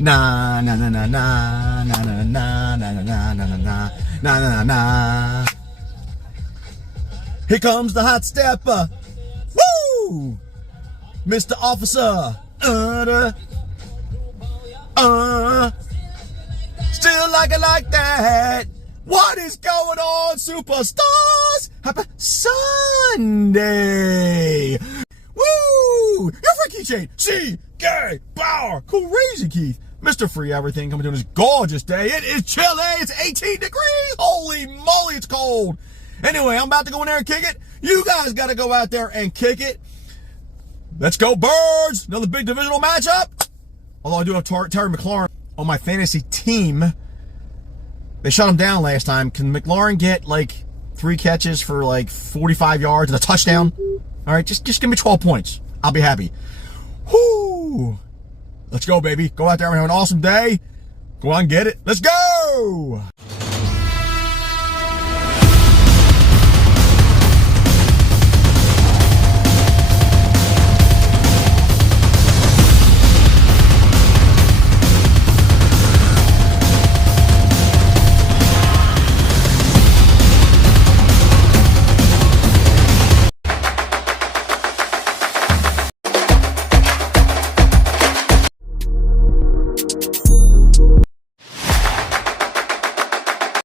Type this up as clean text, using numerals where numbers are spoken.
Na na na na na na na na na na na na na na na na. Here comes the hot stepper. Woo! Mr. Officer. Still like it like that. What is going on, superstars? Happy Sunday. Woo! Your free keychain. CKPower. Crazy Keith. Mr. Free Everything coming to this gorgeous day. It is chilly. It's 18 degrees. Holy moly, it's cold. Anyway, I'm about to go in there and kick it. You guys got to go out there and kick it. Let's go, Birds. Another big divisional matchup. Although I do have Terry McLaurin on my fantasy team. They shut him down last time. Can McLaurin get like 3 catches for like 45 yards and a touchdown? All right, just give me 12 points. I'll be happy. Whoo! Let's go, baby. Go out there and have an awesome day. Go on and get it. Let's go!